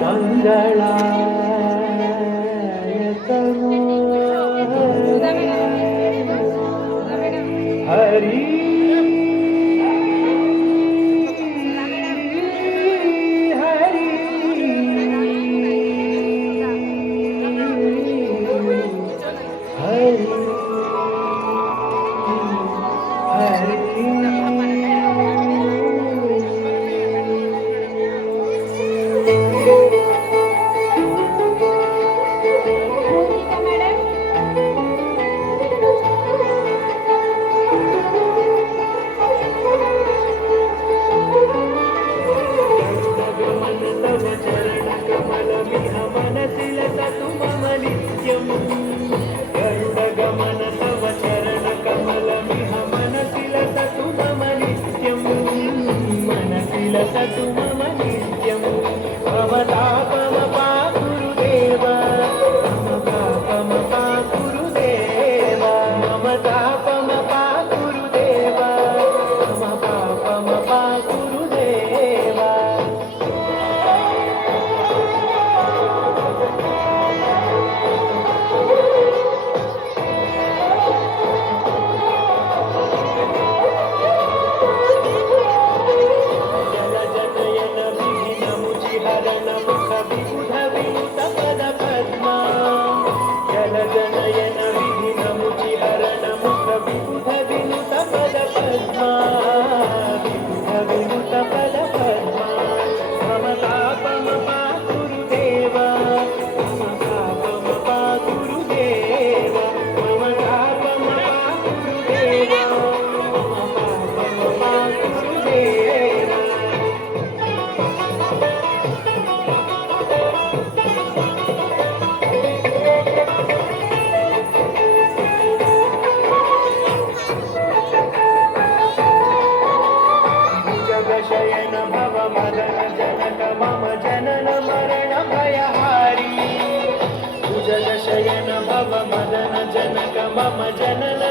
मङ्गलाय तमो हरि मनसिलसतु मम नित्यम् गरुडगमन तव चरणकमलमिह मनसिलसतु मम नित्यम् मनसिलसतु मम नित्यम् भवतापमपा गुरुदेव मम पापमपा गुरुदेव मम तापमपा गुरुदेव मम पापमपा गुरुदेव जनयन विधिनमुचिहरण मुख विबुध विनुत पद पद्मा विबुध विनुत पद पद्मा मम तापमपा गुरुदेव मम तापमपा गुरुदेव मम तापमपा गुरुदेव मम तापमपा गुरुदेव शयन भव मदन जनक मम जनन मरण भयहारी भुजग शयन भव मदन जनक मम जनन